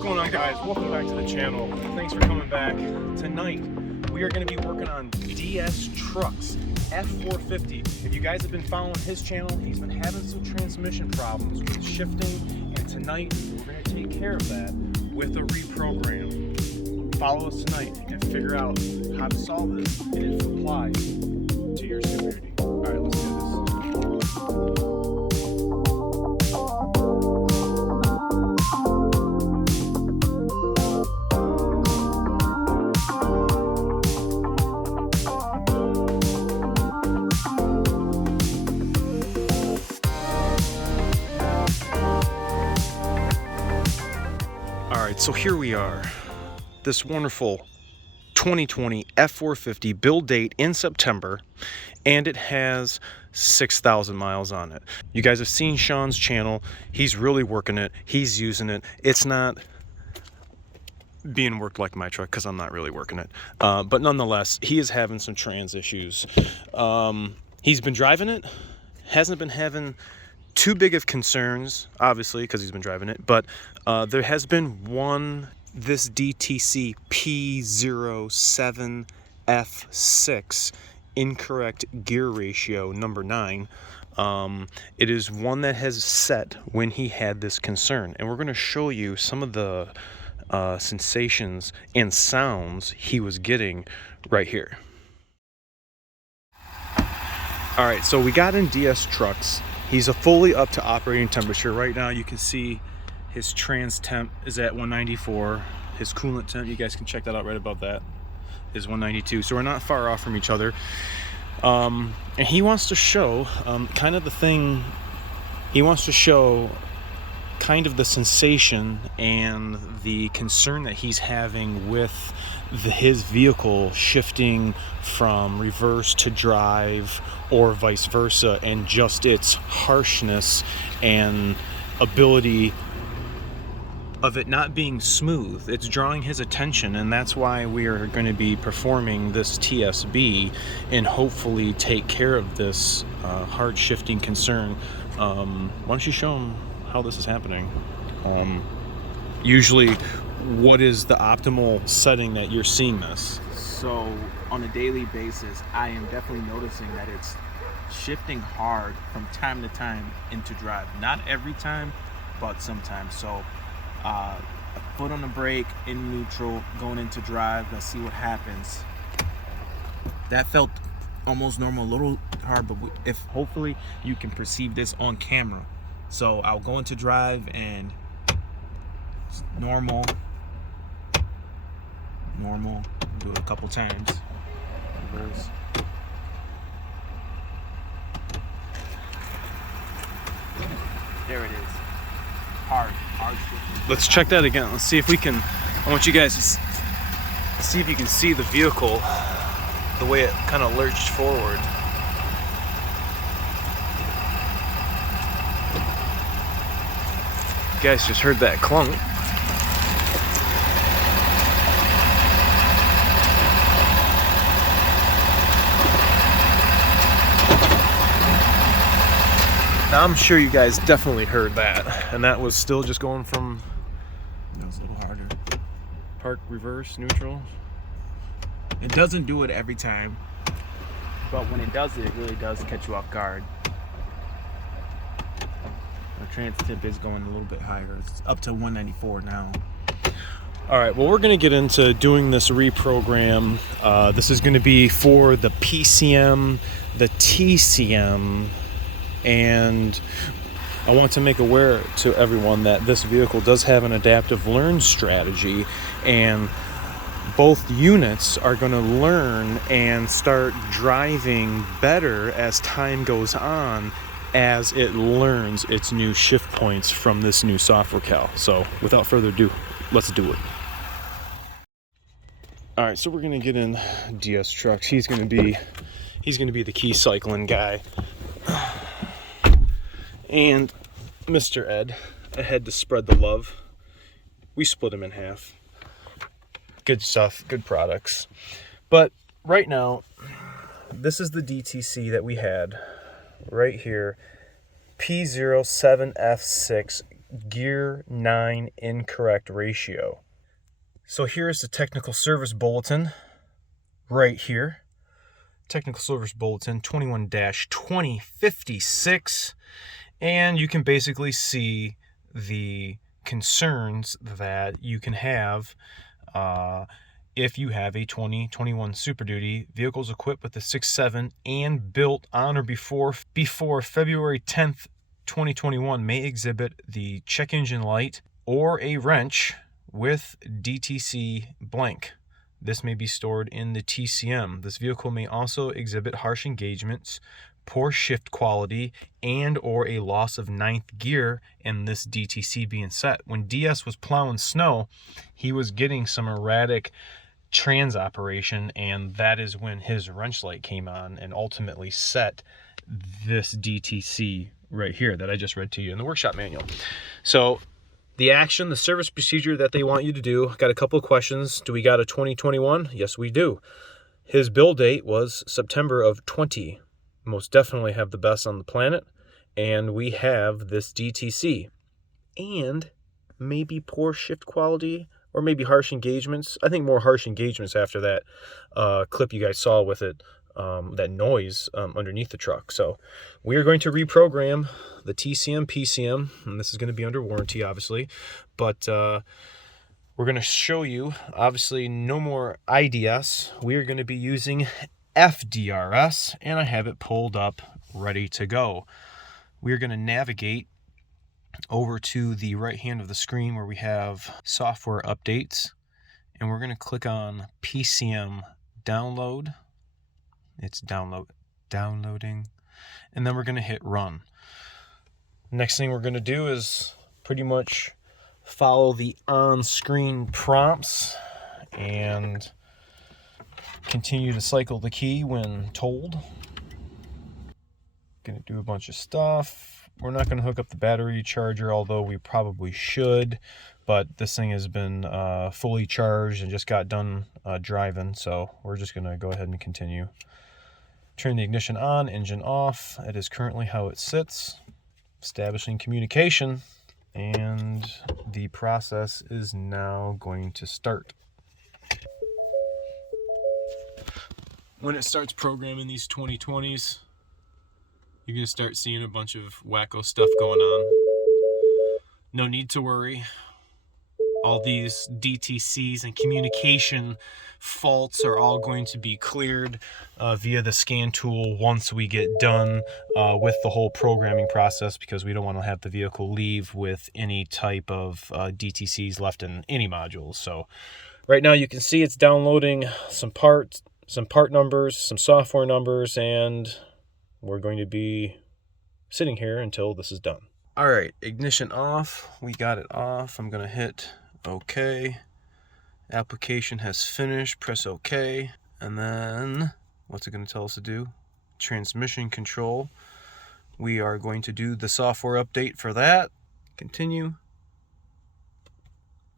going on, guys? Welcome back to the channel. Thanks for coming back. Tonight we are going to be working on DS Truck's F450. If you guys have been following his channel, he's been having some transmission problems with shifting, and tonight we're going to take care of that with a reprogram. Follow us tonight and figure out how to solve this and if it applies to your security. All right, let's do this. So here we are, this wonderful 2020 F450 build date in September, and it has 6,000 miles on it. You guys have seen Sean's channel. He's really working it. He's using it. It's not being worked like my truck because I'm not really working it. But nonetheless, he is having some trans issues. He's been driving it, hasn't been having too big of concerns, obviously, because he's been driving it, but there has been this DTC P07F6 incorrect gear ratio number 9. It is one that has set when he had this concern, and we're going to show you some of the sensations and sounds he was getting right here. All right, so we got in DS Trucks. He's a fully up to operating temperature. Right now you can see his trans temp is at 194. His coolant temp, you guys can check that out right above that, is 192. So we're not far off from each other. And he wants to show kind of the thing, he wants to show kind of the sensation and the concern that he's having with his vehicle shifting from reverse to drive or vice versa, and just its harshness and ability of it not being smooth. It's drawing his attention, and that's why we are going to be performing this TSB and hopefully take care of this hard shifting concern. Why don't you show him how this is happening? Usually, what is the optimal setting that you're seeing this? So on a daily basis, I am definitely noticing that it's shifting hard from time to time into drive. Not every time, but sometimes. So a foot on the brake in neutral, going into drive. Let's see what happens. That felt almost normal, a little hard, but if hopefully you can perceive this on camera. So I'll go into drive and it's normal, do it a couple times, reverse. There it is, hard shifting. Let's check that again. Let's see if we can, I want you guys to see if you can see the vehicle, the way it kind of lurched forward. You guys just heard that clunk. Now I'm sure you guys definitely heard that, and that was still just going from, That was a little harder. park, reverse, neutral. It doesn't do it every time, but when it does it really does catch you off guard. The trans tip is going a little bit higher. It's up to 194 now. All right, well, we're going to get into doing this reprogram. This is going to be for the PCM, the TCM, and I want to make aware to everyone that this vehicle does have an adaptive learn strategy, and both units are going to learn and start driving better as time goes on, as it learns its new shift points from this new software cal. So without further ado, let's do it. All right, so we're going to get in DS Trucks. He's going to be the key cycling guy. And Mr. Ed, ahead to spread the love. We split him in half. Good stuff, good products. But right now, this is the DTC that we had right here, P07F6 gear 9 incorrect ratio. So here's the technical service bulletin right here. Technical service bulletin 21-2056. And you can basically see the concerns that you can have if you have a 2021 Super Duty. Vehicles equipped with the 6.7 and built on or before February 10th, 2021 may exhibit the check engine light or a wrench with DTC blank. This may be stored in the TCM. This vehicle may also exhibit harsh engagements, poor shift quality, and or a loss of 9th gear and this DTC being set. When DS was plowing snow, he was getting some erratic trans operation, and that is when his wrench light came on and ultimately set this DTC right here that I just read to you in the workshop manual. So the action, the service procedure that they want you to do, got a couple of questions. Do we got a 2021? Yes, we do. His build date was September of 20. Most definitely have the best on the planet. And we have this DTC. And maybe poor shift quality or maybe harsh engagements. I think more harsh engagements after that clip you guys saw with it, that noise underneath the truck. So we are going to reprogram the TCM, PCM, and this is going to be under warranty, obviously, but we're going to show you, obviously, no more IDS. We are going to be using FDRS, and I have it pulled up, ready to go. We are going to navigate over to the right hand of the screen where we have software updates, and we're going to click on PCM download. It's downloading, and then we're going to hit run. Next thing we're going to do is pretty much follow the on-screen prompts and continue to cycle the key when told. Going to do a bunch of stuff. We're not going to hook up the battery charger, although we probably should, but this thing has been fully charged and just got done driving, so we're just going to go ahead and continue. Turn the ignition on, engine off. It is currently how it sits. Establishing communication, and the process is now going to start. When it starts programming these 2020s, you're going to start seeing a bunch of wacko stuff going on. No need to worry. All these DTCs and communication faults are all going to be cleared via the scan tool once we get done with the whole programming process, because we don't want to have the vehicle leave with any type of DTCs left in any modules. So right now you can see it's downloading some part numbers, some software numbers, and we're going to be sitting here until this is done. All right, ignition off. We got it off. I'm going to hit OK. Application has finished. Press OK. And then, what's it going to tell us to do? Transmission control. We are going to do the software update for that. Continue.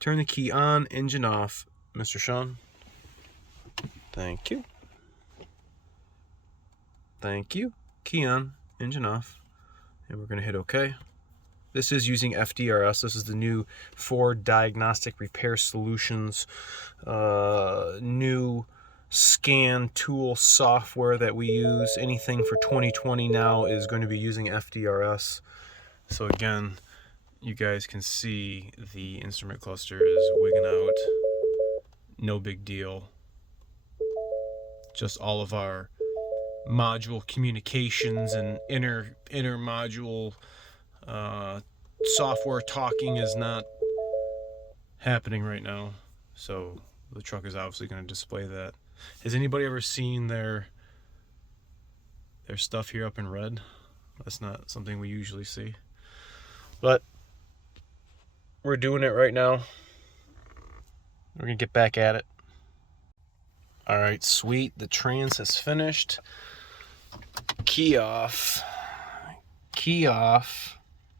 Turn the key on, engine off. Mr. Sean. Thank you. Thank you. Key on, engine off. And we're going to hit OK. This is using FDRS. This is the new Ford Diagnostic Repair Solutions new scan tool software that we use. Anything for 2020 now is going to be using FDRS. So again, you guys can see the instrument cluster is wigging out. No big deal. Just all of our module communications and inner module software talking is not happening right now, so the truck is obviously going to display that. Has anybody ever seen their stuff here up in red? That's not something we usually see, but we're doing it right now. We're gonna get back at it. All right, sweet. The trans has finished. Key off. Key off.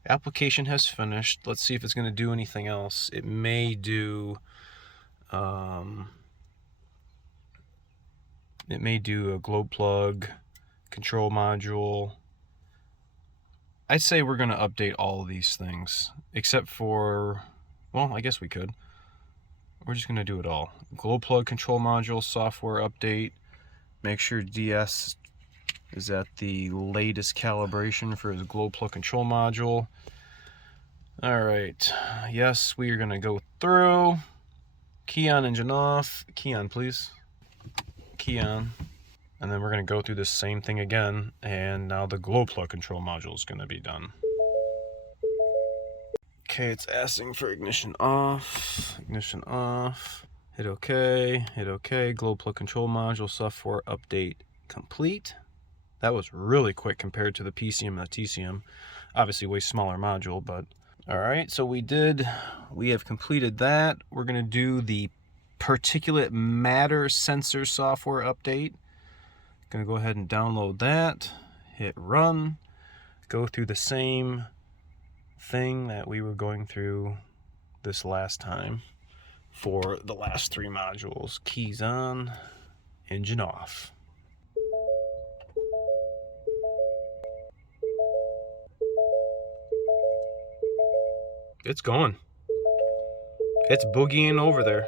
Application has finished. Let's see if it's going to do anything else. It may do a glow plug, control module, I'd say we're going to update all of these things, except for, well, I guess we could. We're just going to do it all. Glow plug control module software update. Make sure DS is at the latest calibration for his glow plug control module. All right. Yes, we are going to go through. Key on, engine off. Key on, please. Key on. And then we're going to go through the same thing again. And now the glow plug control module is going to be done. Okay, it's asking for ignition off. Ignition off. Hit OK. Hit OK. Glow plug control module software update complete. That was really quick compared to the PCM and the TCM. Obviously, way smaller module, but all right. So we have completed that. We're going to do the particulate matter sensor software update. Going to go ahead and download that. Hit run. Go through the same thing that we were going through this last time for the last 3 modules. Keys on, engine off. It's going. It's boogieing over there.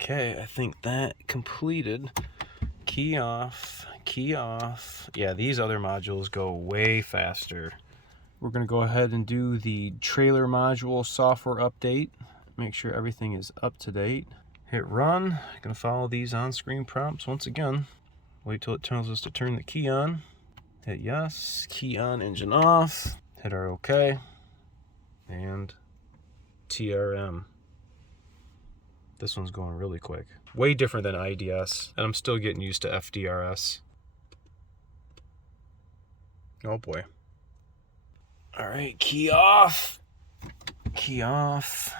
Okay, I think that completed. Key off, key off. Yeah, these other modules go way faster. We're going to go ahead and do the trailer module software update. Make sure everything is up to date. Hit run. Going to follow these on-screen prompts once again. Wait till it tells us to turn the key on. Hit yes. Key on, engine off. Hit our OK. And TRM. This one's going really quick. Way different than IDS. And I'm still getting used to FDRS. Oh boy. All right, key off. Key off.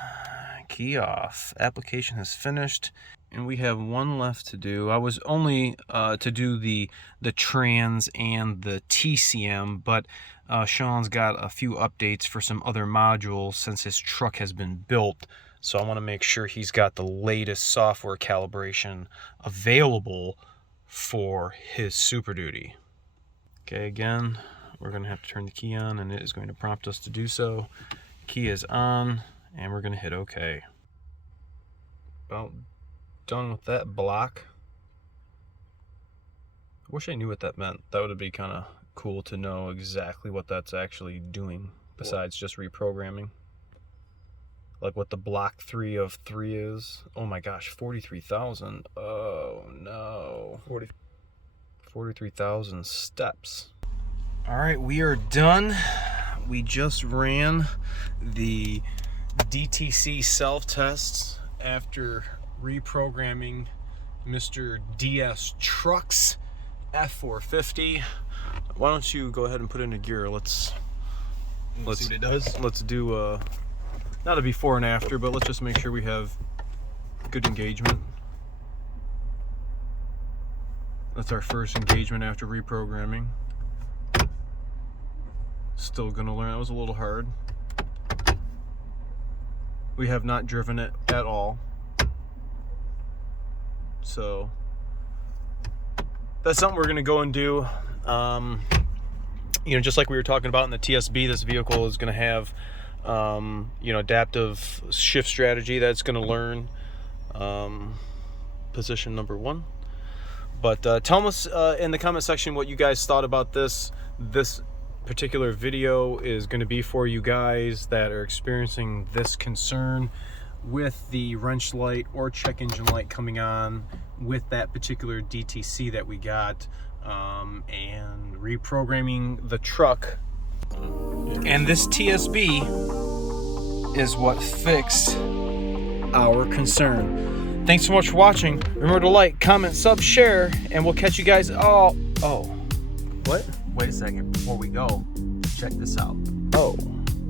Key off. Application has finished. And we have one left to do. I was only to do the trans and the TCM, but Sean's got a few updates for some other modules since his truck has been built. So I want to make sure he's got the latest software calibration available for his Super Duty. Okay, again, we're going to have to turn the key on, and it is going to prompt us to do so. Key is on, and we're going to hit OK. About done with that block. I wish I knew what that meant. That would be kind of cool to know exactly what that's actually doing besides just reprogramming. Like what the block 3 of 3 is. Oh my gosh, 43,000. Oh no. 43,000 steps. All right, we are done. We just ran the DTC self-tests after reprogramming Mr. DS Truck's F450. Why don't you go ahead and put it into gear? Let's see what it does. Let's do not a before and after, but let's just make sure we have good engagement. That's our first engagement after reprogramming. Still gonna learn. That was a little hard. We have not driven it at all. So that's something we're gonna go and do. You know, just like we were talking about in the TSB, this vehicle is gonna have you know, adaptive shift strategy that's going to learn position number 1. But tell us in the comment section what you guys thought about this. This particular video is going to be for you guys that are experiencing this concern with the wrench light or check engine light coming on with that particular DTC that we got, and reprogramming the truck. And this TSB is what fixed our concern. Thanks so much for watching. Remember to like, comment, sub, share, and we'll catch you guys all. Oh, what? Wait a second, before we go, check this out. Oh,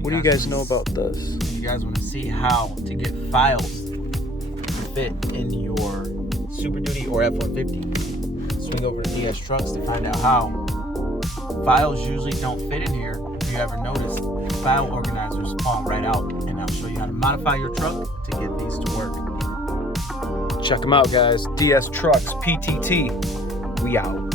what do you guys know about this? You guys want to see how to get files to fit in your Super Duty or F150? Swing over to DS Trucks to find out how. Files usually don't fit in here. If you ever notice, file organizers fall right out, and I'll show you how to modify your truck to get these to work. Check them out, guys. DS Trucks, PTT. We out.